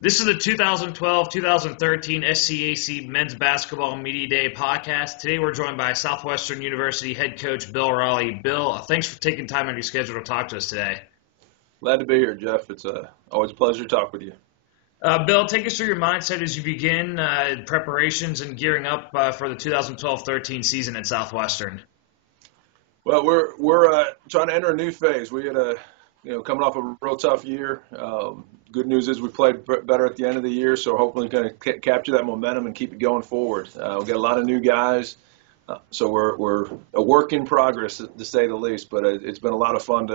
This is the 2012-2013 SCAC Men's Basketball Media Day podcast. Today we're joined by Southwestern University head coach Bill Raleigh. Bill, thanks for taking time on your schedule to talk to us today. Glad to be here, Jeff. It's always a pleasure to talk with you. Bill, take us through your mindset as you begin preparations and gearing up for the 2012-13 season at Southwestern. Well, we're trying to enter a new phase. We had coming off a real tough year. Good news is we played better at the end of the year, so hopefully going to capture that momentum and keep it going forward. We've got a lot of new guys, so we're a work in progress to say the least. But it's been a lot of fun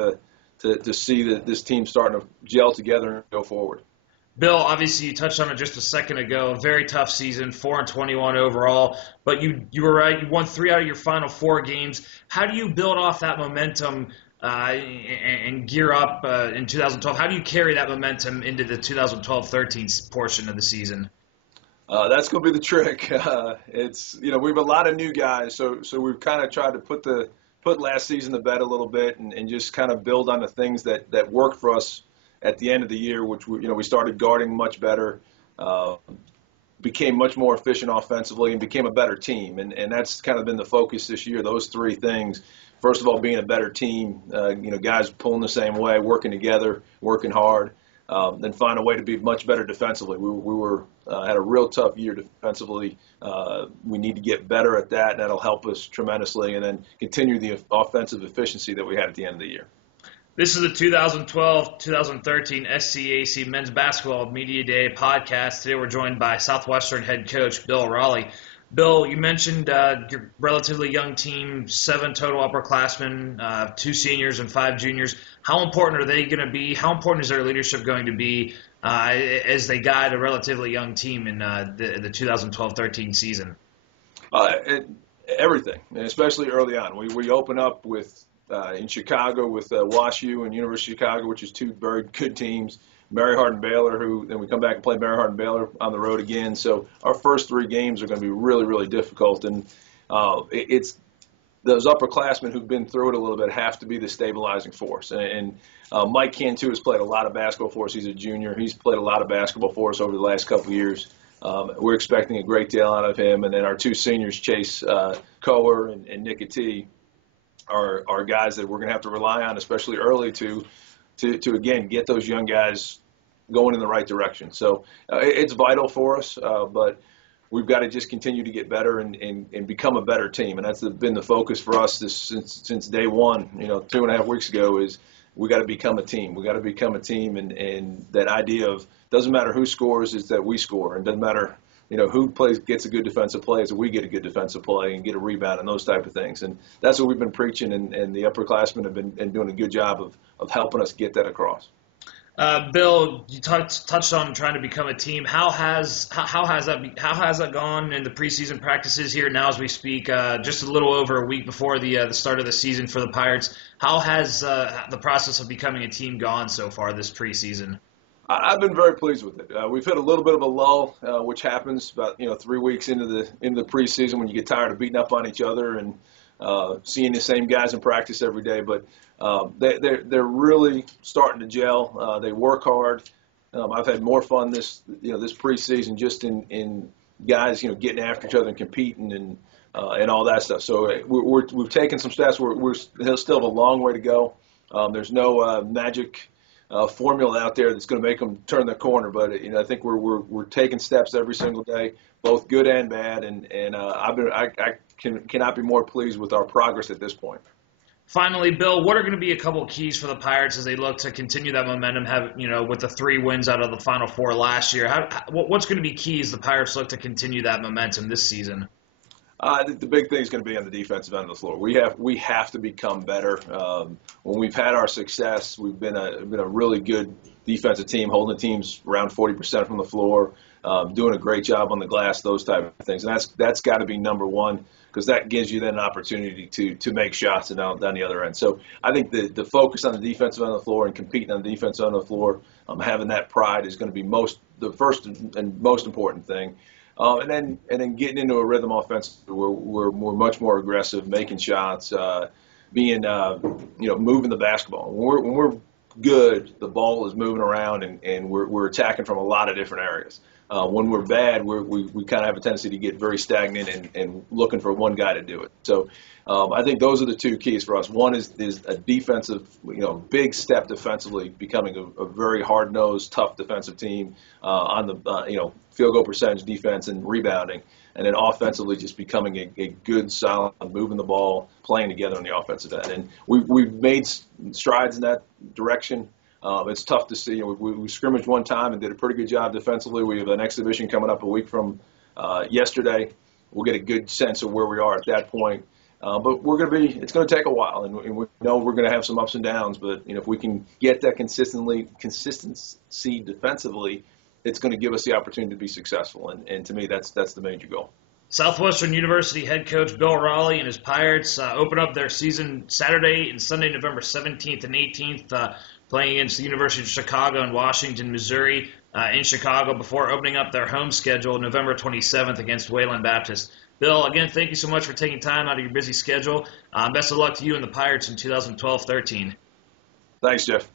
to see that this team starting to gel together and go forward. Bill, obviously you touched on it just a second ago. A very tough season, 4-21 overall. But you were right. You won 3 out of your final 4 games. How do you build off that momentum and gear up in 2012? How do you carry that momentum into the 2012-13 portion of the season? That's going to be the trick. We have a lot of new guys, so we've kind of tried to put last season to bed a little bit and just kind of build on the things that worked for us at the end of the year, which we started guarding much better, became much more efficient offensively, and became a better team. And that's kind of been the focus this year. Those 3 things. First of all, being a better team, guys pulling the same way, working together, working hard, then find a way to be much better defensively. We had a real tough year defensively. We need to get better at that, and that'll help us tremendously, and then continue the offensive efficiency that we had at the end of the year. This is the 2012-2013 SCAC Men's Basketball Media Day podcast. Today we're joined by Southwestern head coach Bill Raleigh. Bill, you mentioned your relatively young team, 7 total upperclassmen, 2 seniors and 5 juniors. How important are they going to be? How important is their leadership going to be as they guide a relatively young team in the 2012-13 season? Everything, and especially early on. We open up with in Chicago with WashU and University of Chicago, which is 2 very good teams. Mary Hardin Baylor, then we come back and play Mary Hardin Baylor on the road again. So our first 3 games are going to be really, really difficult. And it's those upperclassmen who've been through it a little bit have to be the stabilizing force. And Mike Cantu has played a lot of basketball for us. He's a junior. He's played a lot of basketball for us over the last couple of years. We're expecting a great deal out of him. And then our 2 seniors, Chase Coher and Nick Ati, are guys that we're going to have to rely on, especially early to again get those young guys going in the right direction. So it's vital for us, but we've got to just continue to get better and become a better team. And that's been the focus for us since day one, 2.5 weeks ago, is we got to become a team. We got to become a team, and that idea of doesn't matter who scores, is that we score, and doesn't matter who gets a good defensive play, is that we get a good defensive play and get a rebound and those type of things. And that's what we've been preaching, and the upperclassmen have been doing a good job of helping us get that across. Bill, you touched on trying to become a team. How has that gone in the preseason practices here now as we speak? Just a little over a week before the start of the season for the Pirates. How has the process of becoming a team gone so far this preseason? I've been very pleased with it. We've hit a little bit of a lull, which happens about 3 weeks into the preseason when you get tired of beating up on each other and seeing the same guys in practice every day. But they're really starting to gel. They work hard. I've had more fun this preseason just in guys getting after each other and competing and all that stuff. So we've taken some steps. We're still have a long way to go. There's no magic formula out there that's going to make them turn the corner, but I think we're taking steps every single day, both good and bad, and I cannot be more pleased with our progress at this point. Finally, Bill, what are going to be a couple of keys for the Pirates as they look to continue that momentum? With the 3 wins out of the Final 4 last year, what's going to be key as the Pirates look to continue that momentum this season? I think the big thing is going to be on the defensive end of the floor. We have to become better. When we've had our success, we've been a really good defensive team, holding teams around 40% from the floor, doing a great job on the glass, those type of things. And that's got to be number one, because that gives you then an opportunity to make shots down the other end. So I think the focus on the defensive end of the floor and competing on the defensive end of the floor, having that pride is going to be the first and most important thing. And then getting into a rhythm offensively where we're much more aggressive, making shots, moving the basketball. When we're good, the ball is moving around and we're attacking from a lot of different areas. When we're bad, we kind of have a tendency to get very stagnant and looking for one guy to do it. So I think those are the two keys for us. One is a defensive, big step defensively, becoming a very hard-nosed, tough defensive team on the field goal percentage, defense, and rebounding. And then offensively, just becoming a good, solid, moving the ball, playing together on the offensive end. And we've made strides in that direction. It's tough to see. We scrimmaged one time and did a pretty good job defensively. We have an exhibition coming up a week from yesterday. We'll get a good sense of where we are at that point. But it's going to take a while, and we know we're going to have some ups and downs. But if we can get that consistency defensively, it's going to give us the opportunity to be successful. And to me, that's the major goal. Southwestern University head coach Bill Raleigh and his Pirates open up their season Saturday and Sunday, November 17th and 18th, playing against the University of Chicago and Washington, Missouri in Chicago before opening up their home schedule November 27th against Wayland Baptist. Bill, again, thank you so much for taking time out of your busy schedule. Best of luck to you and the Pirates in 2012-13. Thanks, Jeff.